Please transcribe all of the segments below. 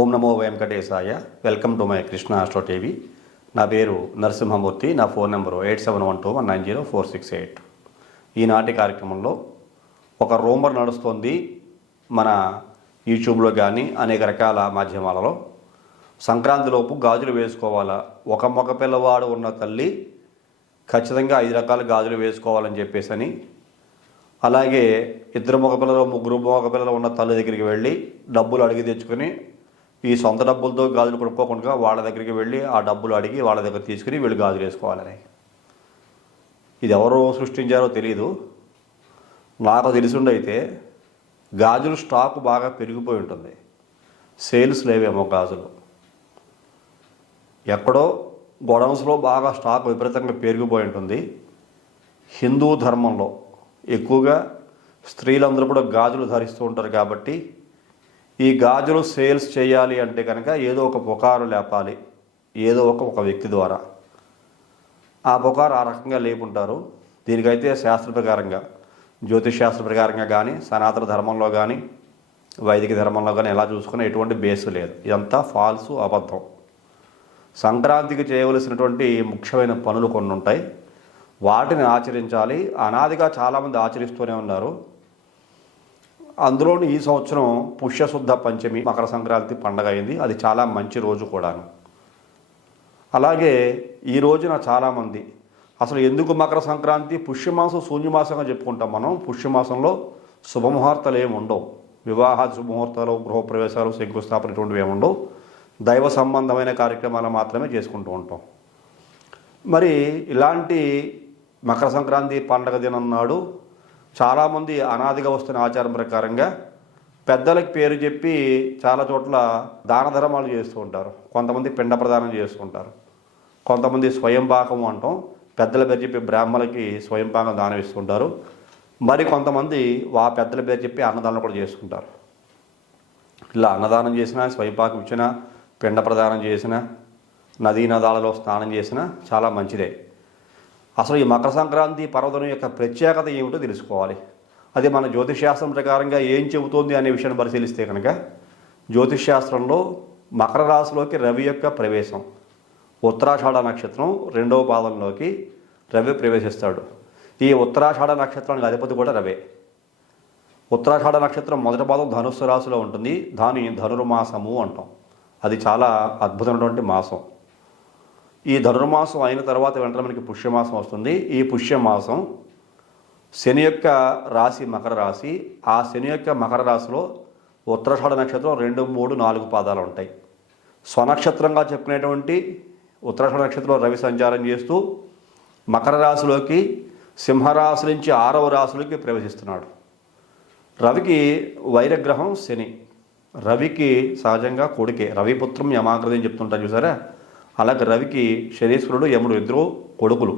ఓం నమో వెంకటేశాయ. Welcome to my Krishna astro TV. నా పేరు నరసింహమూర్తి. నా ఫోన్ నెంబరు 8712190468. ఈనాటి కార్యక్రమంలో ఒక రూమర్ నడుస్తోంది మన యూట్యూబ్లో కానీ అనేక రకాల మాధ్యమాలలో. సంక్రాంతిలోపు గాజులు వేసుకోవాలా, ఒక మగ పిల్లవాడు ఉన్న తల్లి ఖచ్చితంగా 5 రకాల గాజులు వేసుకోవాలని చెప్పేసి, అలాగే 2 మగపిల్లలు 3 మగపిల్లలు ఉన్న తల్లి దగ్గరికి వెళ్ళి డబ్బులు అడిగి తెచ్చుకొని ఈ సొంత డబ్బులతో గాజులు కొనుక్కోకుండా వాళ్ళ దగ్గరికి వెళ్ళి ఆ డబ్బులు అడిగి వాళ్ళ దగ్గర తీసుకుని వీళ్ళు గాజులు వేసుకోవాలని. ఇది ఎవరో సృష్టించారో తెలియదు. నాకు తెలిసిండైతే గాజులు స్టాక్ బాగా పెరిగిపోయి ఉంటుంది. సేల్స్ లేవేమో గాజులు. ఎక్కడో గొడౌన్స్లో బాగా స్టాక్ విపరీతంగా పెరిగిపోయి ఉంటుంది. హిందూ ధర్మంలో ఎక్కువగా స్త్రీలందరూ కూడా గాజులు ధరిస్తూ ఉంటారు కాబట్టి ఈ గాజులు సేల్స్ చేయాలి అంటే కనుక ఏదో ఒక పుకారు లేపాలి, ఏదో ఒక వ్యక్తి ద్వారా. ఆ పుకారు ఆ రకంగా లేపుంటారు. దీనికైతే శాస్త్ర ప్రకారంగా, జ్యోతిష్ శాస్త్ర ప్రకారంగా కానీ, సనాతన ధర్మంలో కానీ, వైదిక ధర్మంలో కానీ ఎలా చూసుకున్నా ఎటువంటి బేసు లేదు. ఇదంతా ఫాల్సు, అబద్ధం. సంక్రాంతికి చేయవలసినటువంటి ముఖ్యమైన పనులు కొన్ని ఉంటాయి. వాటిని ఆచరించాలి. అనాదిగా చాలామంది ఆచరిస్తూనే ఉన్నారు. అందులోని ఈ సంవత్సరం పుష్యశుద్ధ పంచమి మకర సంక్రాంతి పండగ అయింది. అది చాలా మంచి రోజు కూడాను. అలాగే ఈ రోజున చాలామంది అసలు ఎందుకు మకర సంక్రాంతి, పుష్యమాసం శూన్యమాసంగా చెప్పుకుంటాం మనం. పుష్యమాసంలో శుభముహూర్తాలు ఏమి ఉండవు. వివాహాది శుభముహూర్తాలు, గృహప్రవేశాలు, శంకుస్థాపన ఇటువంటివి ఏమి ఉండవు. దైవ సంబంధమైన కార్యక్రమాలు మాత్రమే చేసుకుంటూ ఉంటాం. మరి ఇలాంటి మకర సంక్రాంతి పండగ దినం నాడు చాలామంది అనాదిగా వస్తున్న ఆచారం ప్రకారంగా పెద్దలకి పేరు చెప్పి చాలా చోట్ల దాన ధర్మాలు చేస్తూ ఉంటారు. కొంతమంది పిండ ప్రదానం చేస్తుంటారు. కొంతమంది స్వయం పాకం అంటాం, పెద్దల పేరు చెప్పి బ్రాహ్మణులకి స్వయం పాకం దానం ఇస్తుంటారు. మరి కొంతమంది పెద్దల పేరు చెప్పి అన్నదానం కూడా చేసుకుంటారు. ఇలా అన్నదానం చేసినా, స్వయం పాకం ఇచ్చినా, పిండ ప్రదానం చేసినా, నదీ నదాలలో స్నానం చేసినా చాలా మంచిదే. అసలు ఈ మకర సంక్రాంతి పర్వదినం యొక్క ప్రత్యేకత ఏమిటో తెలుసుకోవాలి. అది మన జ్యోతిష్శాస్త్రం ప్రకారంగా ఏం చెబుతోంది అనే విషయాన్ని పరిశీలిస్తే కనుక, జ్యోతిష్శాస్త్రంలో మకర రాశిలోకి రవి యొక్క ప్రవేశం, ఉత్తరాషాఢ నక్షత్రం 2వ పాదంలోకి రవి ప్రవేశిస్తాడు. ఈ ఉత్తరాషాఢ నక్షత్రానికి అధిపతి కూడా రవే. ఉత్తరాషాఢ నక్షత్రం మొదటి పాదం ధనుస్సు రాశిలో ఉంటుంది. దాని ధనుర్మాసము అంటాం. అది చాలా అద్భుతమైనటువంటి మాసం. ఈ ధనుర్మాసం అయిన తర్వాత వెంటనే మనకి పుష్యమాసం వస్తుంది. ఈ పుష్యమాసం శని యొక్క రాశి మకర రాశి. ఆ శని యొక్క మకర రాశిలో ఉత్తరాషాఢ నక్షత్రం 2, 3, 4 పాదాలు ఉంటాయి. స్వనక్షత్రంగా చెప్పుకునేటువంటి ఉత్తరాషాఢ నక్షత్రంలో రవి సంచారం చేస్తూ మకర రాశిలోకి సింహరాశి నుంచి 6వ రాశిలోకి ప్రవేశిస్తున్నాడు. రవికి వైరగ్రహం శని. రవికి సహజంగా కొడుకే. రవిపుత్రం యమాకృతి అని చెప్తుంటారు చూసారా. అలాగే రవికి శనీశ్వరుడు, యముడు ఇద్దరు కొడుకులు.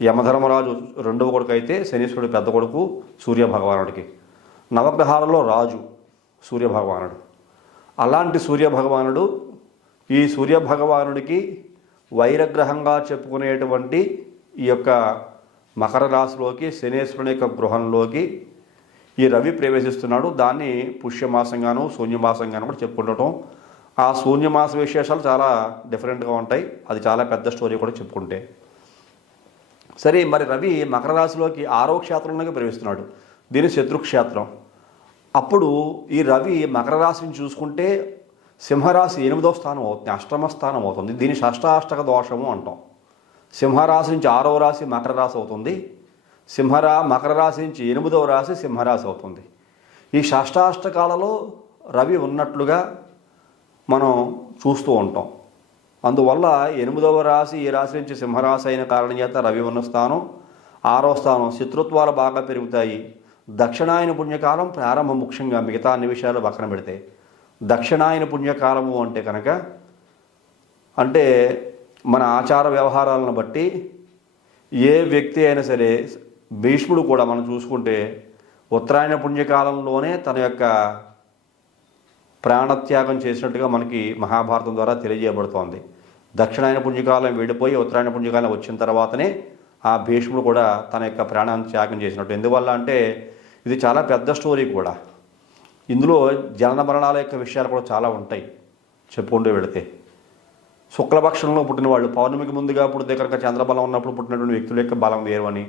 యమధర్మరాజు 2వ కొడుకు అయితే శనీశ్వరుడు పెద్ద కొడుకు సూర్యభగవానుడికి. నవగ్రహాలలో రాజు సూర్యభగవానుడు. అలాంటి సూర్యభగవానుడు, ఈ సూర్యభగవానుడికి వైరగ్రహంగా చెప్పుకునేటువంటి ఈ యొక్క మకర రాశిలోకి శనీశ్వరుని యొక్క గృహంలోకి ఈ రవి ప్రవేశిస్తున్నాడు. దాన్ని పుష్యమాసంగాను శూన్యమాసంగాను కూడా చెప్పుకుంటాం. ఆ శూన్యమాస విశేషాలు చాలా డిఫరెంట్గా ఉంటాయి. అది చాలా పెద్ద స్టోరీ కూడా చెప్పుకుంటే. సరే, మరి రవి మకర రాశిలోకి 6వ క్షేత్రంలోకి ప్రవేశిస్తున్నాడు. దీని శత్రుక్షేత్రం. అప్పుడు ఈ రవి మకర రాశిని చూసుకుంటే సింహరాశి 8వ స్థానం అవుతుంది, అష్టమ స్థానం అవుతుంది. దీని షష్టాష్టక దోషము అంటాం. సింహరాశి నుంచి 6వ రాశి మకర రాశి అవుతుంది. మకర రాశి నుంచి 8వ రాశి సింహరాశి అవుతుంది. ఈ షష్టాష్టకాలలో రవి ఉన్నట్లుగా మనం చూస్తూ ఉంటాం. అందువల్ల 8వ రాశి ఈ రాశి నుంచి సింహరాశి అయిన కారణం చేత రవి ఉన్న స్థానం 6వ స్థానం. శత్రుత్వాలు బాగా పెరుగుతాయి. దక్షిణాయన పుణ్యకాలం ప్రారంభం. ముఖ్యంగా మిగతా అన్ని విషయాలు పక్కన పెడితే దక్షిణాయన పుణ్యకాలము అంటే కనుక, అంటే మన ఆచార వ్యవహారాలను బట్టి ఏ వ్యక్తి అయినా సరే, భీష్ముడు కూడా మనం చూసుకుంటే ఉత్తరాయణ పుణ్యకాలంలోనే తన యొక్క ప్రాణత్యాగం చేసినట్టుగా మనకి మహాభారతం ద్వారా తెలియజేయబడుతోంది. దక్షిణాయన పుణ్యకాలం వెళ్ళిపోయి ఉత్తరాయణ పుణ్యకాలం వచ్చిన తర్వాతనే ఆ భీష్ముడు కూడా తన యొక్క ప్రాణాన్ని త్యాగం చేసినట్టు. ఎందువల్ల అంటే ఇది చాలా పెద్ద స్టోరీ కూడా. ఇందులో జనన మరణాల యొక్క విషయాలు కూడా చాలా ఉంటాయి చెప్పుకుంటూ వెళితే. శుక్లపక్షంలో పుట్టిన వాళ్ళు పౌర్ణమికి ముందుగా పుడితే కనుక చంద్రబలం ఉన్నప్పుడు పుట్టినటువంటి వ్యక్తుల యొక్క బలం వేరు అని,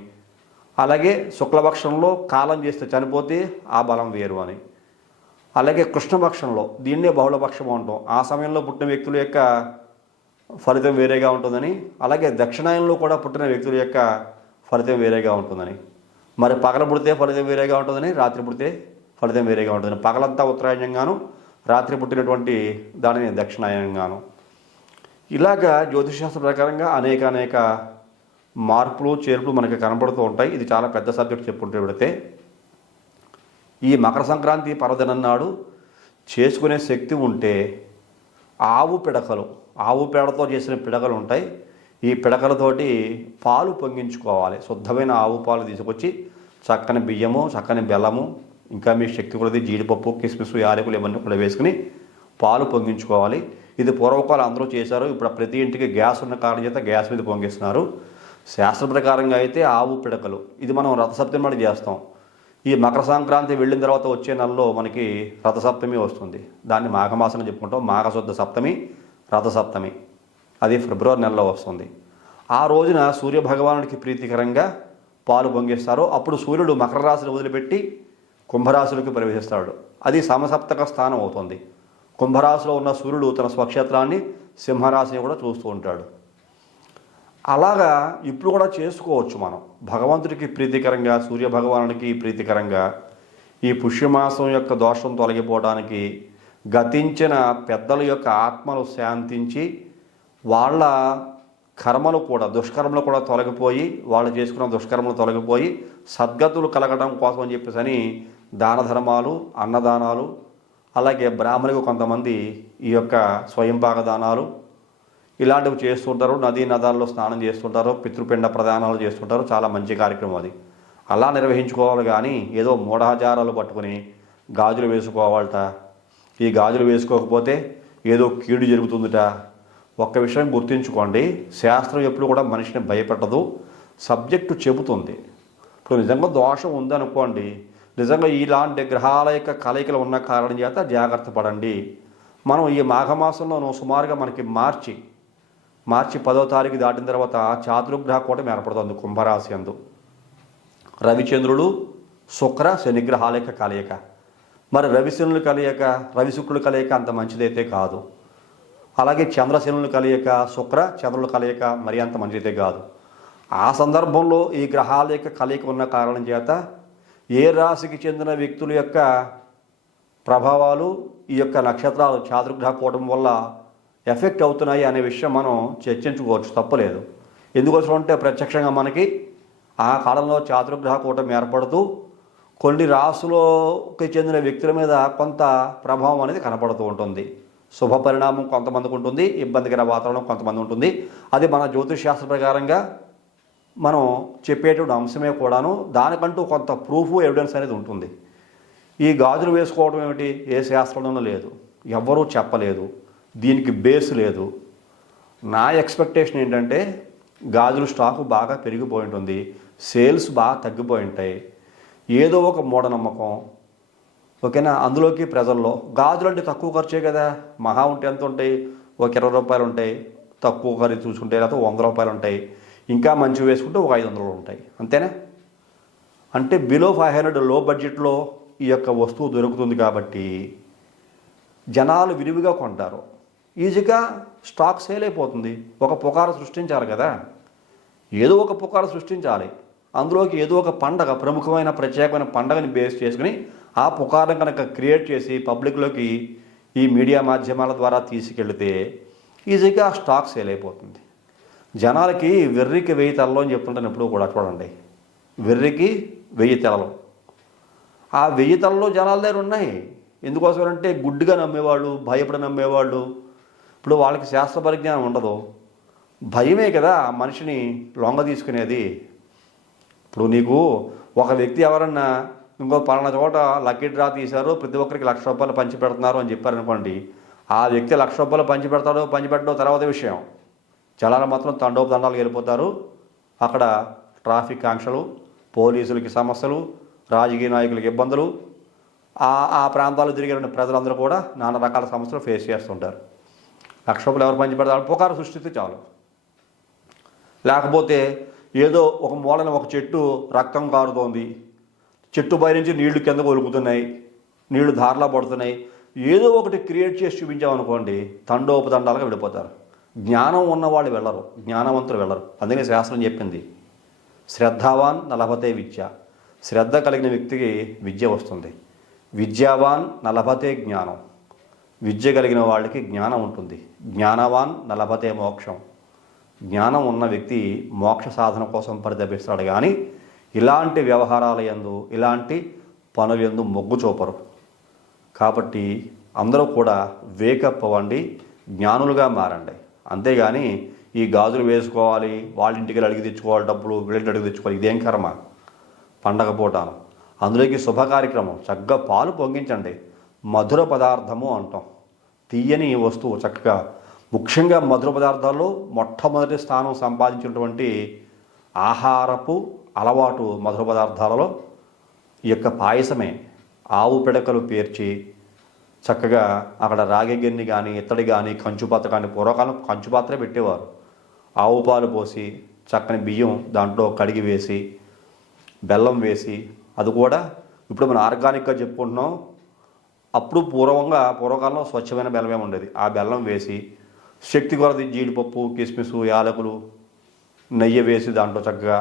అలాగే శుక్లపక్షంలో కాలం చేస్తే చనిపోతే ఆ బలం వేరు అని, అలాగే కృష్ణపక్షంలో దీన్నే బహుళపక్షం అంటాం, ఆ సమయంలో పుట్టిన వ్యక్తుల యొక్క ఫలితం వేరేగా ఉంటుందని, అలాగే దక్షిణాయనంలో కూడా పుట్టిన వ్యక్తుల యొక్క ఫలితం వేరేగా ఉంటుందని, మరి పగల పుడితే ఫలితం వేరేగా ఉంటుందని, రాత్రి పుడితే ఫలితం వేరేగా ఉంటుందని, పగలంతా ఉత్తరాయణంగాను రాత్రి పుట్టినటువంటి దానిని దక్షిణాయనంగాను. ఇలాగా జ్యోతిషశాస్త్ర ప్రకారంగా అనేక మార్పులు చేర్పులు మనకి కనబడుతూ ఉంటాయి. ఇది చాలా పెద్ద సబ్జెక్ట్ చెప్పుకుంటూ పెడితే ఈ మకర సంక్రాంతి పర్వదినం నాడు చేసుకునే శక్తి ఉంటే ఆవు పిడకలు, ఆవు పేడతో చేసిన పిడకలు ఉంటాయి. ఈ పిడకలతోటి పాలు పొంగించుకోవాలి. శుద్ధమైన ఆవు పాలు తీసుకొచ్చి చక్కని బియ్యము, చక్కని బెల్లము, ఇంకా మీ శక్తి కొలది జీడిపప్పు, కిస్మిస్, యాలకులు ఇవన్నీ కూడా వేసుకుని పాలు పొంగించుకోవాలి. ఇది పూర్వకాలం అందరూ చేశారు. ఇప్పుడు ప్రతి ఇంటికి గ్యాస్ ఉన్న కారణం చేత గ్యాస్ మీద పొంగిస్తున్నారు. శాస్త్ర ప్రకారంగా అయితే ఆవు పిడకలు ఇది మనం రథసప్తమి నాడు చేస్తాం. ఈ మకర సంక్రాంతి వెళ్ళిన తర్వాత వచ్చే నెలలో మనకి రథసప్తమి వస్తుంది. దాన్ని మాఘమాసం చెప్పుకుంటాం. మాఘశుద్ధ సప్తమి, రథసప్తమి, అది ఫిబ్రవరి నెలలో వస్తుంది. ఆ రోజున సూర్యభగవానుడికి ప్రీతికరంగా పాలు పొంగిస్తారు. అప్పుడు సూర్యుడు మకర రాశిని వదిలిపెట్టి కుంభరాశిలోకి ప్రవేశిస్తాడు. అది సమసప్తక స్థానం అవుతుంది. కుంభరాశిలో ఉన్న సూర్యుడు తన స్వక్షేత్రాన్ని సింహరాశిని కూడా చూస్తూ ఉంటాడు. అలాగా ఇప్పుడు కూడా చేసుకోవచ్చు మనం. భగవంతుడికి ప్రీతికరంగా, సూర్యభగవానుడికి ప్రీతికరంగా ఈ పుష్యమాసం యొక్క దోషం తొలగిపోవడానికి, గతించిన పెద్దల యొక్క ఆత్మలు శాంతించి వాళ్ళ కర్మలు కూడా, దుష్కర్మలు కూడా తొలగిపోయి, వాళ్ళు చేసుకున్న దుష్కర్మలు తొలగిపోయి సద్గతులు కలగడం కోసం అని చెప్పేసి అని దాన ధర్మాలు, అన్నదానాలు, అలాగే బ్రాహ్మణులకు కొంతమంది ఈ యొక్క స్వయంపాక దానాలు ఇలాంటివి చేస్తుంటారు. నదీ నదాల్లో స్నానం చేస్తుంటారు, పితృపిండ ప్రదానాలు చేస్తుంటారు. చాలా మంచి కార్యక్రమం అది. అలా నిర్వహించుకోవాలి. కానీ ఏదో మూఢాచారాలు పట్టుకుని గాజులు వేసుకోవాలట, ఈ గాజులు వేసుకోకపోతే ఏదో కీడు జరుగుతుందిట. ఒక్క విషయం గుర్తుంచుకోండి, శాస్త్రం ఎప్పుడు కూడా మనిషిని భయపెట్టదు, సబ్జెక్టు చెబుతుంది. ఇప్పుడు నిజంగా దోషం ఉందనుకోండి, నిజంగా ఇలాంటి గ్రహాల యొక్క కలయికలు ఉన్న కారణం చేత జాగ్రత్త పడండి. మనం ఈ మాఘమాసంలోనూ సుమారుగా మనకి మార్చి 10వ తారీఖు దాటిన తర్వాత చాతుర్గ్రహ కూటమి ఏర్పడుతుంది కుంభరాశి అందు. రవిచంద్రుడు, శుక్ర, శనిగ్రహాల యొక్క కలయిక. మరి రవిశనుల కలయిక, రవిశుక్రుల కలయిక అంత మంచిదైతే కాదు. అలాగే చంద్రశనుల కలయిక, శుక్ర చంద్రుల కలయిక మరి అంత మంచిదైతే కాదు. ఆ సందర్భంలో ఈ గ్రహాల యొక్క కలయిక ఉన్న కారణం చేత ఏ రాశికి చెందిన వ్యక్తుల యొక్క ప్రభావాలు ఈ యొక్క నక్షత్రాలు చాతుర్గ్రహ కూటమి వల్ల ఎఫెక్ట్ అవుతున్నాయి అనే విషయం మనం చర్చించుకోవచ్చు, తప్పలేదు. ఎందుకోసం అంటే ప్రత్యక్షంగా మనకి ఆ కాలంలో చాతుర్గ్రహ కూటమి ఏర్పడుతూ కొన్ని రాశులకి చెందిన వ్యక్తుల మీద కొంత ప్రభావం అనేది కనపడుతూ ఉంటుంది. శుభ పరిణామం కొంతమందికి ఉంటుంది, ఇబ్బందికర వాతావరణం కొంతమంది ఉంటుంది. అది మన జ్యోతిష్ శాస్త్ర ప్రకారంగా మనం చెప్పేటువంటి అంశమే కూడాను. దానికంటూ కొంత ప్రూఫ్, ఎవిడెన్స్ అనేది ఉంటుంది. ఈ గాజులు వేసుకోవడం ఏమిటి, ఏ శాస్త్రంలోనూ లేదు, ఎవ్వరూ చెప్పలేదు, దీనికి బేస్ లేదు. నా ఎక్స్పెక్టేషన్ ఏంటంటే గాజుల స్టాకు బాగా పెరిగిపోయి ఉంటుంది, సేల్స్ బాగా తగ్గిపోయి ఉంటాయి. ఏదో ఒక మూఢనమ్మకం, ఓకేనా, అందులోకి ప్రజల్లో గాజులు అంటే తక్కువ ఖర్చే కదా, మహా ఉంటే ఎంత ఉంటాయి, ఒక 20 రూపాయలు ఉంటాయి, తక్కువ ఖరీదు చూసుకుంటే లేకపోతే 100 రూపాయలు ఉంటాయి, ఇంకా మంచి వేసుకుంటే ఒక 500 ఉంటాయి, అంతేనా. అంటే బిలో 500 లో బడ్జెట్లో ఈ యొక్క వస్తువు దొరుకుతుంది కాబట్టి జనాలు విరివిగా కొంటారు, ఈజీగా స్టాక్ సేల్ అయిపోతుంది. ఒక పుకారు సృష్టించాలి కదా, ఏదో ఒక పుకారు సృష్టించాలి. అందులోకి ఏదో ఒక పండగ, ప్రముఖమైన ప్రత్యేకమైన పండగని బేస్ చేసుకుని ఆ పుకారం కనుక క్రియేట్ చేసి పబ్లిక్లోకి ఈ మీడియా మాధ్యమాల ద్వారా తీసుకెళ్తే ఈజీగా స్టాక్ సేల్ అయిపోతుంది. జనాలకి వెర్రికి 1000 తలలు అని చెప్తుంటాను ఎప్పుడు కూడా. చూడండి, వెర్రికి 1000 తలలు. ఆ 1000 తలలు జనాల దగ్గర ఉన్నాయి. ఎందుకోసం అంటే గుడ్డుగా నమ్మేవాళ్ళు, భయపడి నమ్మేవాళ్ళు. ఇప్పుడు వాళ్ళకి శాస్త్ర పరిజ్ఞానం ఉండదు, భయమే కదా మనిషిని లొంగ తీసుకునేది. ఇప్పుడు నీకు ఒక వ్యక్తి ఎవరన్నా ఇంకో పలానా చోట లక్కీ డ్రా తీశారు, ప్రతి ఒక్కరికి 1,00,000 రూపాయలు పంచి పెడుతున్నారు అని చెప్పారనుకోండి, ఆ వ్యక్తి 1,00,000 రూపాయలు పంచి పెడతాడో పంచిపెట్టడో తర్వాత విషయం. జనాలు మాత్రం తండోపదండాలకు వెళ్ళిపోతారు. అక్కడ ట్రాఫిక్ ఆంక్షలు, పోలీసులకి సమస్యలు, రాజకీయ నాయకులకి ఇబ్బందులు, ఆ ప్రాంతాల్లో తిరిగిన ప్రజలందరూ కూడా నానా రకాల సమస్యలు ఫేస్ చేస్తుంటారు. లక్ష రూపాయలు ఎవరు పంచిపెడతారు? పుకారు సృష్టిస్తే చాలు. లేకపోతే ఏదో ఒక మూలన ఒక చెట్టు రక్తం కారుతోంది, చెట్టు పై నుంచి నీళ్లు కిందకు ఒలుకుతున్నాయి, నీళ్లు ధారలా పడుతున్నాయి, ఏదో ఒకటి క్రియేట్ చేసి చూపించామనుకోండి, తండోపతండాలుగా వెళ్ళిపోతారు. జ్ఞానం ఉన్నవాళ్ళు వెళ్ళరు, జ్ఞానవంతులు వెళ్ళరు. అందుకే శాస్త్రం చెప్పింది, శ్రద్ధావాన్ నలభతే విద్య. శ్రద్ధ కలిగిన వ్యక్తికి విద్య వస్తుంది. విద్యావాన్ నలభతే జ్ఞానం. విద్య కలిగిన వాళ్ళకి జ్ఞానం ఉంటుంది. జ్ఞానవాన్ నలభతే మోక్షం. జ్ఞానం ఉన్న వ్యక్తి మోక్ష సాధన కోసం పరితపిస్తాడు, కానీ ఇలాంటి వ్యవహారాల యందు, ఇలాంటి పనుల యందు మొగ్గు చూపరు. కాబట్టి అందరూ కూడా వేకప్ అవ్వండి, జ్ఞానులుగా మారండి. అంతేగాని ఈ గాజులు వేసుకోవాలి, వాళ్ళ ఇంటికి అడిగి తెచ్చుకోవాలి, డబ్బులు వీళ్ళకి అడిగి తెచ్చుకోవాలి, ఇదేం కర్మ? పండగ పూటాను అందులోకి శుభ కార్యక్రమం, చక్కగా పాలు పొంగించండి. మధుర పదార్థము అంటాం, తీయని వస్తువు. చక్కగా ముఖ్యంగా మధుర పదార్థాల్లో మొట్టమొదటి స్థానం సంపాదించినటువంటి ఆహారపు అలవాటు మధుర పదార్థాలలో ఈ యొక్క పాయసమే. ఆవు పిడకలు పేర్చి చక్కగా అక్కడ రాగి గిన్నె కానీ, ఇత్తడి కానీ, కంచుపాత్ర కానీ, పూర్వకాలం కంచుపాత్రే పెట్టేవారు. ఆవు పాలు పోసి చక్కని బియ్యం దాంట్లో కడిగి వేసి, బెల్లం వేసి, అది కూడా ఇప్పుడు మనం ఆర్గానిక్గా చెప్పుకుంటున్నాం, అప్పుడు పూర్వకాలంలో స్వచ్ఛమైన బెల్లమే ఉండేది. ఆ బెల్లం వేసి శక్తి కొలది జీడిపప్పు, కిస్మిసు, యాలకులు, నెయ్యి వేసి దాంట్లో చక్కగా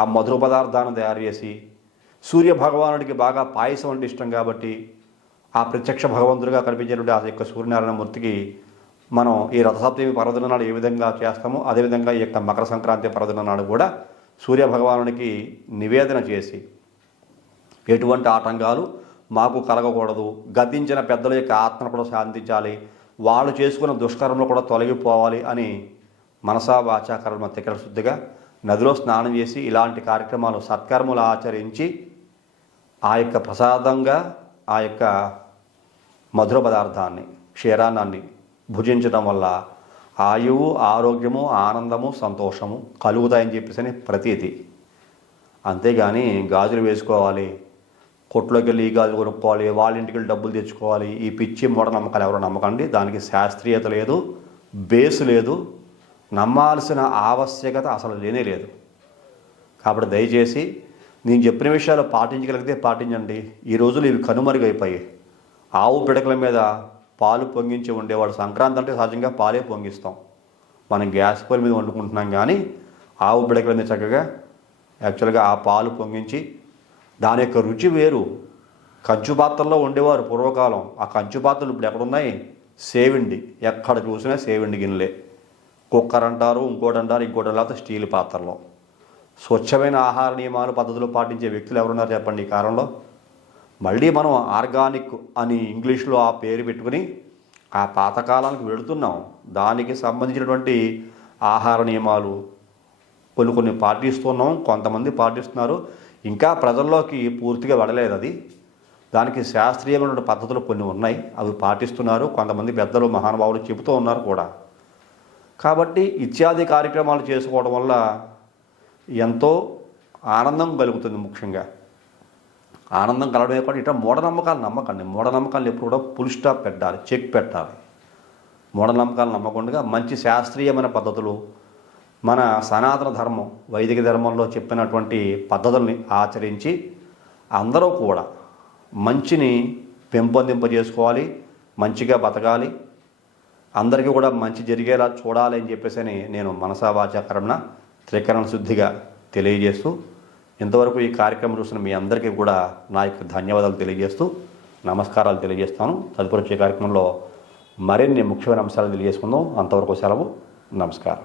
ఆ మధుర పదార్థాన్ని తయారు చేసి, సూర్య భగవానుడికి బాగా పాయసం అంటే ఇష్టం కాబట్టి ఆ ప్రత్యక్ష భగవంతుడిగా కనిపించేటువంటి ఆ యొక్క సూర్యనారాయణమూర్తికి మనం ఈ రథసప్తమి పర్వదిన నాడు ఏ విధంగా చేస్తామో అదేవిధంగా ఈ యొక్క మకర సంక్రాంతి పర్వదిన నాడు కూడా సూర్య భగవానుడికి నివేదన చేసి, ఎటువంటి ఆటంకాలు మాకు కలగకూడదు, గతించిన పెద్దల యొక్క ఆత్మను కూడా శాంతించాలి, వాళ్ళు చేసుకున్న దుష్కర్మలు కూడా తొలగిపోవాలి అని మనసా వాచా కర్మ త్రికరణ శుద్ధిగా నదిలో స్నానం చేసి ఇలాంటి కార్యక్రమాలు సత్కర్మలు ఆచరించి ఆ యొక్క ప్రసాదంగా ఆ యొక్క మధుర పదార్థాన్ని, క్షీరాన్నాన్ని భుజించడం వల్ల ఆయువు, ఆరోగ్యము, ఆనందము, సంతోషము కలుగుతాయని చెప్పేసి ప్రతీతి. అంతేగాని గాజులు వేసుకోవాలి, కొట్లోకి వెళ్ళి ఈ గాజులు కొనుక్కోవాలి, వాళ్ళ ఇంటికి వెళ్ళి డబ్బులు తెచ్చుకోవాలి, ఈ పిచ్చి మూఢనమ్మకాలు ఎవరో నమ్మకండి. దానికి శాస్త్రీయత లేదు, బేసు లేదు, నమ్మాల్సిన ఆవశ్యకత అసలు లేనే లేదు. కాబట్టి దయచేసి నేను చెప్పిన విషయాలు పాటించగలిగితే పాటించండి. ఈ రోజులు ఇవి కనుమరుగైపోయాయి. ఆవు పిడకల మీద పాలు పొంగించి ఉండేవాడు. సంక్రాంతి అంటే సహజంగా పాలే పొంగిస్తాం, మనం గ్యాస్ పొయ్యి మీద వండుకుంటున్నాం. కానీ ఆవు పిడకల మీద చక్కగా యాక్చువల్గా ఆ పాలు పొంగించి దాని యొక్క రుచి వేరు. కంచు పాత్రల్లో ఉండేవారు పూర్వకాలం. ఆ కంచు పాత్రలు ఇప్పుడు ఎక్కడున్నాయి? సేవిండి, ఎక్కడ చూసినా సేవిండి గిన్నెలే. కుక్కర్ అంటారు, ఇంకోటి అంటారు, ఇంకోటి లేకపోతే స్టీల్ పాత్రలో. స్వచ్ఛమైన ఆహార నియమాలు, పద్ధతులు పాటించే వ్యక్తులు ఎవరున్నారు చెప్పండి ఈ కాలంలో? మళ్ళీ మనం ఆర్గానిక్ అని ఇంగ్లీష్లో ఆ పేరు పెట్టుకుని ఆ పాతకాలానికి వెళుతున్నాం. దానికి సంబంధించినటువంటి ఆహార నియమాలు కొన్ని పాటిస్తున్నాం, కొంతమంది పాటిస్తున్నారు. ఇంకా ప్రజల్లోకి పూర్తిగా వెళ్ళలేదు అది. దానికి శాస్త్రీయమైన పద్ధతులు కొన్ని ఉన్నాయి, అవి పాటిస్తున్నారు. కొంతమంది పెద్దలు, మహానుభావులు చెబుతూ ఉన్నారు కూడా. కాబట్టి ఇత్యాది కార్యక్రమాలు చేసుకోవడం వల్ల ఎంతో ఆనందం కలుగుతుంది. ముఖ్యంగా ఆనందం కలగడమే కాదు, ఇట్లా మూఢనమ్మకాలు నమ్మకండి. మూఢనమ్మకాలు ఎప్పుడు కూడా ఫుల్ స్టాప్ పెట్టాలి, చెక్ పెట్టాలి. మూఢనమ్మకాలు నమ్మకుండా మంచి శాస్త్రీయమైన పద్ధతులు, మన సనాతన ధర్మం, వైదిక ధర్మంలో చెప్పినటువంటి పద్ధతుల్ని ఆచరించి అందరూ కూడా మంచిని పెంపొందింపజేసుకోవాలి, మంచిగా బతకాలి, అందరికీ కూడా మంచి జరిగేలా చూడాలి అని చెప్పేసి నేను మనసా వాచా కర్మణ త్రికరణ శుద్ధిగా తెలియజేస్తూ, ఇంతవరకు ఈ కార్యక్రమం చూసిన మీ అందరికీ కూడా నా యొక్క ధన్యవాదాలు తెలియజేస్తూ నమస్కారాలు తెలియజేస్తాను. తదుపరి వచ్చే కార్యక్రమంలో మరిన్ని ముఖ్యమైన అంశాలు తెలియజేసుకుందాం. అంతవరకు సెలవు, నమస్కారం.